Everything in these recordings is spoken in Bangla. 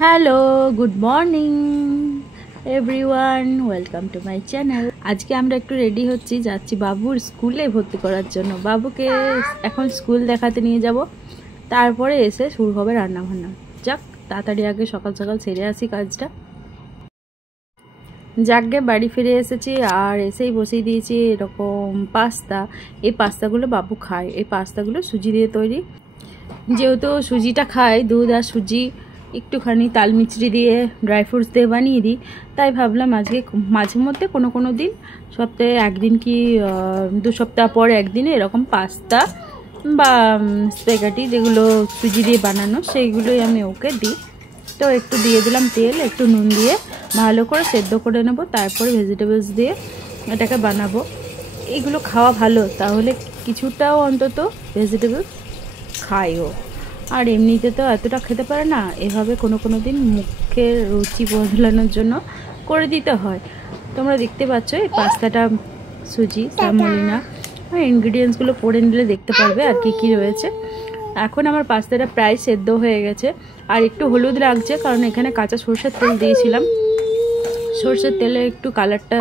Hello, good morning everyone, welcome to my channel. আজকে আমরা একটু রেডি হচ্ছি, যাচ্ছি বাবুর স্কুলে ভর্তি করার জন্য। বাবুকে এখন স্কুল দেখাতে নিয়ে যাব, তারপরে এসে শুরু হবে রান্নাবান্না। যাক, তাড়াতাড়ি আগে সকাল সকাল সেরে আসি কাজটা। যাকে বাড়ি ফিরে এসেছি আর এসেই বসিয়ে দিয়েছি এরকম পাস্তা। এই পাস্তাগুলো বাবু খায়। এই পাস্তাগুলো সুজি দিয়ে তৈরি। যেহেতু সুজিটা খায়, দুধ আর সুজি একটুখানি তাল মিছরি দিয়ে ড্রাই ফ্রুটস দিয়ে বানিয়ে দিই, তাই ভাবলাম আজকে মাঝে মধ্যে কোনো দিন, সপ্তাহে একদিন কি 2 সপ্তাহ পর একদিনে এরকম পাস্তা বা স্প্যাগেটি যেগুলো সুজি দিয়ে বানানো সেইগুলোই আমি ওকে দিই। তো একটু দিয়ে দিলাম তেল, একটু নুন দিয়ে ভালো করে সেদ্ধ করে নেব, তারপরে ভেজিটেবলস দিয়ে এটাকে বানাবো। এগুলো খাওয়া ভালো, তাহলে কিছুটাও অন্তত ভেজিটেবলস খায়ও। আর এমনিতে তো এতটা খেতে পারে না, এভাবে কোনো দিন মুখের রুচি বদলানোর জন্য করে দিতে হয়। তোমরা দেখতে পাচ্ছ এই পাস্তাটা সুজি, স্যামোলিনা, আর ইনগ্রিডিয়েন্টসগুলো পড়ে নিলে দেখতে পারবে আর কি রয়েছে। এখন আমার পাস্তাটা প্রায় সেদ্ধ হয়ে গেছে, আর একটু হলুদ লাগছে কারণ এখানে কাঁচা সরষের তেল দিয়েছিলাম। সরষের তেলে একটু কালারটা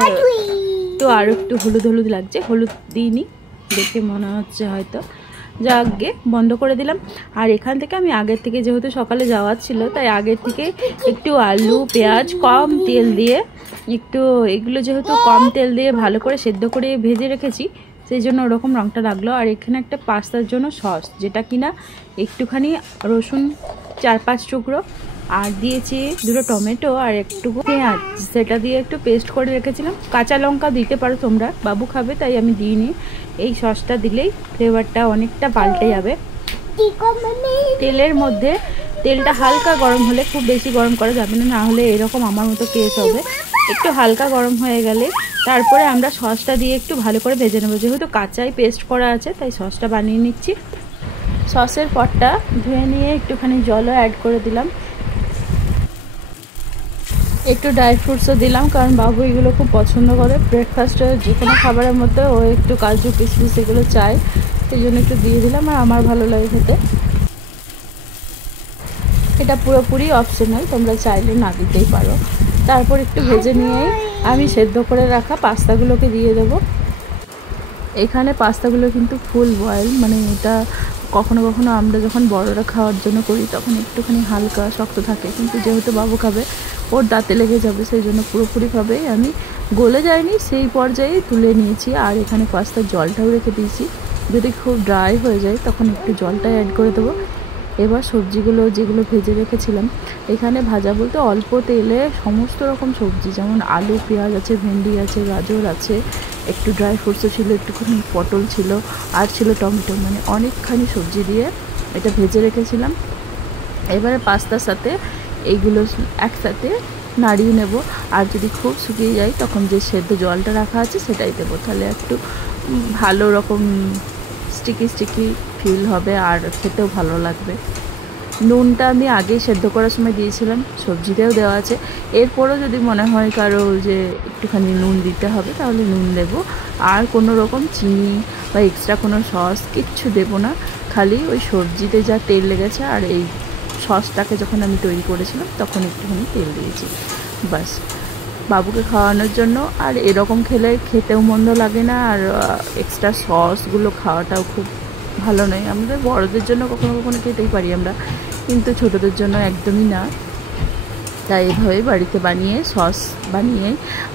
একটু আরও একটু হলুদ লাগছে, হলুদ দিইনি দেখে মনে হচ্ছে হয়তো। যাকে বন্ধ করে দিলাম। আর এখান থেকে আমি আগের থেকে, যেহেতু সকালে যাওয়ার ছিল, তাই আগের থেকে একটু আলু পেঁয়াজ কম তেল দিয়ে, একটু এগুলো যেহেতু কম তেল দিয়ে ভালো করে সেদ্ধ করে ভেজে রেখেছি, সেই জন্য ওরকম রঙটা লাগলো। আর এখানে একটা পাস্তার জন্য সস, যেটা কিনা একটুখানি রসুন 4-5 টুকরো, আর দিয়েছি 2টো টমেটো আর একটু পেঁয়াজ, সেটা দিয়ে একটু পেস্ট করে রেখেছিলাম। কাঁচা লঙ্কা দিতে পারো তোমরা, বাবু খাবে তাই আমি দিইনি। এই সসটা দিলেই ফ্লেভারটা অনেকটা পাল্টে যাবে। তেলের মধ্যে তেলটা হালকা গরম হলে, খুব বেশি গরম করা যাবে না, না হলে এরকম আমার মতো কেস হবে। একটু হালকা গরম হয়ে গেলে তারপরে আমরা সসটা দিয়ে একটু ভালো করে ভেজে নেবো। যেহেতু কাঁচাই পেস্ট করা আছে, তাই সসটা বানিয়ে নিচ্ছি। সসের পটটা ধুয়ে নিয়ে একটুখানি জলও অ্যাড করে দিলাম, একটু ড্রাই ফ্রুটসও দিলাম, কারণ বাবু এগুলো খুব পছন্দ করে। ব্রেকফাস্টে যে কোনো খাবারের মধ্যে ও একটু কাজু কিশমিশ এগুলো চায়, সেই জন্য একটু দিয়ে দিলাম। আর আমার ভালো লাগে খেতে। এটা পুরোপুরি অপশনাল, তোমরা চাইলে না দিতেই পারো। তারপর একটু ভেজে নিয়েই আমি সেদ্ধ করে রাখা পাস্তাগুলোকে দিয়ে দেবো। এখানে পাস্তাগুলো কিন্তু ফুল বয়েল, মানে এটা কখনো আমরা যখন বড়রা খাওয়ার জন্য করি তখন একটুখানি হালকা শক্ত থাকে, কিন্তু যেহেতু বাবু খাবে, ওর দাঁতে লেগে যাবে, সেই জন্য পুরোপুরিভাবেই আমি গলে যায়নি সেই পর্যায়ে তুলে নিয়েছি। আর এখানে পাস্তার জলটাও রেখে দিয়েছি, যদি খুব ড্রাই হয়ে যায় তখন একটু জলটা অ্যাড করে দেবো। এবার সবজিগুলো যেগুলো ভেজে রেখেছিলাম, এখানে ভাজা বলতে অল্প তেলে সমস্ত রকম সবজি, যেমন আলু পেঁয়াজ আছে, ভেন্ডি আছে, গাজর আছে, একটু ড্রাই ফ্রুটসও ছিল, একটুখানি পটল ছিল, আর ছিল টমেটো, মানে অনেকখানি সবজি দিয়ে এটা ভেজে রেখেছিলাম। এবারে পাস্তার সাথে এইগুলো একসাথে নাড়িয়ে নেব। আর যদি খুব শুকিয়ে যায় তখন যে সেদ্ধ জলটা রাখা আছে সেটাই দেবো, তাহলে একটু ভালো রকম স্টিকি ফিল হবে আর খেতেও ভালো লাগবে। নুনটা আমি আগেই সেদ্ধ করার সময় দিয়েছিলাম, সবজিতেও দেওয়া আছে। এরপরও যদি মনে হয় কারো যে একটুখানি নুন দিতে হবে, তাহলে নুন দেবো। আর কোনো রকম চিনি বা এক্সট্রা কোনো সস কিচ্ছু দেবো না, খালি ওই সবজিতে যা তেল লেগেছে আর এই সসটাকে যখন আমি তৈরি করেছিলাম তখন একটুখানি তেল দিয়েছি, বাস। বাবুকে খাওয়ানোর জন্য। আর এরকম খেতেও মন্দ লাগে না, আর এক্সট্রা সসগুলো খাওয়াটাও খুব ভালো নয়। আমাদের বড়দের জন্য কখনো খেতেই পারি আমরা, কিন্তু ছোটদের জন্য একদমই না। তাই এভাবে বাড়িতে বানিয়ে সস বানিয়ে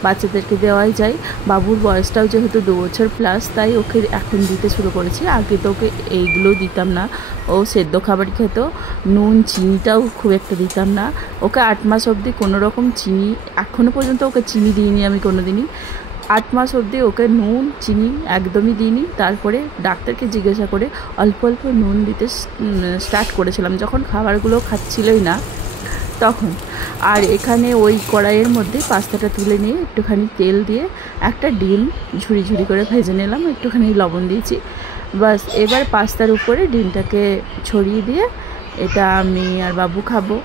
বাচ্চাদেরকে দেওয়াই যায়। বাবুর বয়সটাও যেহেতু 2 বছর প্লাস, তাই ওকে এখন দিতে শুরু করেছি। আগে তো ওকে এইগুলো দিতাম না, ও সেদ্ধ খাবার খেত, নুন চিনিটাও খুব একটা দিতাম না ওকে। 8 মাস অবধি কোনো রকম চিনি, এখনও পর্যন্ত ওকে চিনি দিইনি আমি কোনো দিনই। 8 মাস অবধি ওকে নুন চিনি একদমই দিইনি। তারপরে ডাক্তারকে জিজ্ঞাসা করে অল্প নুন দিতে স্টার্ট করেছিলাম, যখন খাবারগুলো খাচ্ছিলই না তখন। আর এখানে ওই কড়াইয়ের মধ্যে পাস্তাটা তুলে নিয়ে একটুখানি তেল দিয়ে একটা ডিম ঝুড়ি করে ভেজে নিলাম, একটুখানি লবণ দিয়েছি, বাস। এবার পাস্তার উপরে ডিমটাকে ছড়িয়ে দিয়ে এটা আমি আর বাবু খাবো।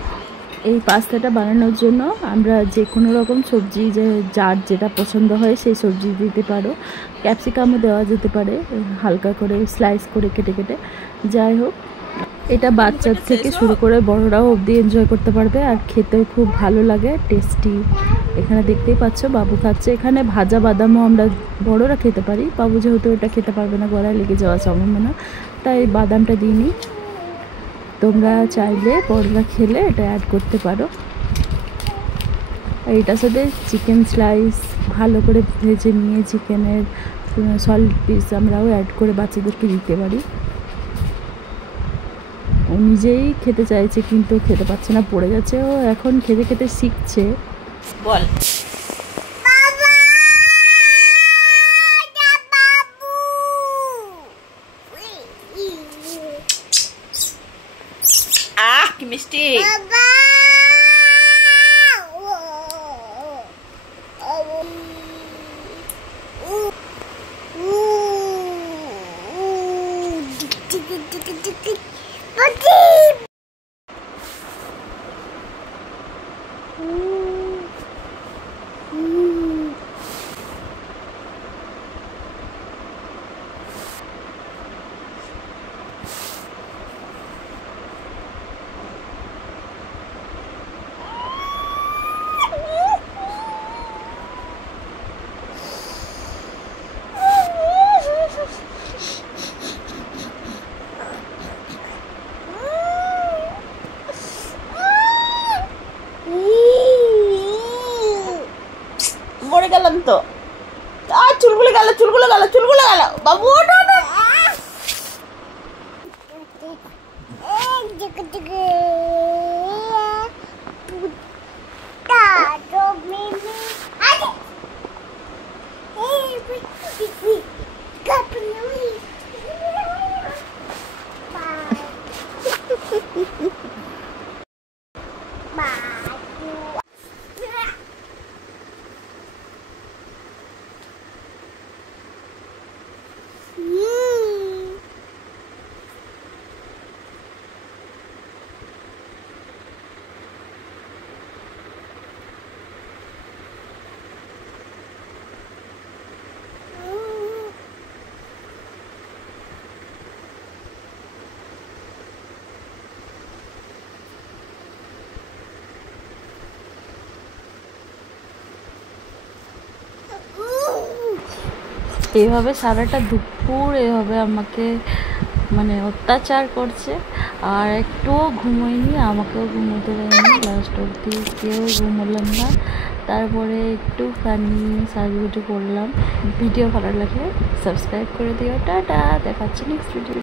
এই পাস্তাটা বানানোর জন্য আমরা যে কোনো রকম সবজি, যার যেটা পছন্দ হয় সেই সবজি দিতে পারো। ক্যাপসিকামও দেওয়া যেতে পারে, হালকা করে স্লাইস করে কেটে। যাই হোক, এটা বাচ্চার থেকে শুরু করে বড়রাও অবধি এনজয় করতে পারবে, আর খেতেও খুব ভালো লাগে, টেস্টি। এখানে দেখতেই পাচ্ছ বাবু খাচ্ছে। এখানে ভাজা বাদামও আমরা বড়রা খেতে পারি, বাবু যেহেতু এটা খেতে পারবে না, গলায় লেগে যাওয়া সম্ভাবনা, তাই বাদামটা দিইনি। তোমরা চাইলে বড়রা খেলে এটা অ্যাড করতে পারো। এইটার সাথে চিকেন স্লাইস ভালো করে ভেজে নিয়ে চিকেনের সলিড পিস আমরাও অ্যাড করে বাচ্চাদেরকে দিতে পারি। ও নিজেই খেতে চাইছে কিন্তু খেতে পারছে না, পড়ে যাচ্ছে। ও এখন খেতে খেতে শিখছে। বল কি মিষ্টি। মরে গেলাম তো, আর চুলগুলো গেল, চুলগুলো গেল, চুলগুলো গেল বাবু। এইভাবে সারাটা দুপুর এভাবে আমাকে মানে অত্যাচার করছে, আর একটুও ঘুমোয়নি, আমাকেও ঘুমোতে দেয়নি। লাস্ট অবধি কেউ ঘুমোলাম না। তারপরে একটুখানি সাজুগুজু করলাম। ভিডিও ভালো লাগলে সাবস্ক্রাইব করে দিও। টাটা, দেখাচ্ছি নেক্সট ভিডিও।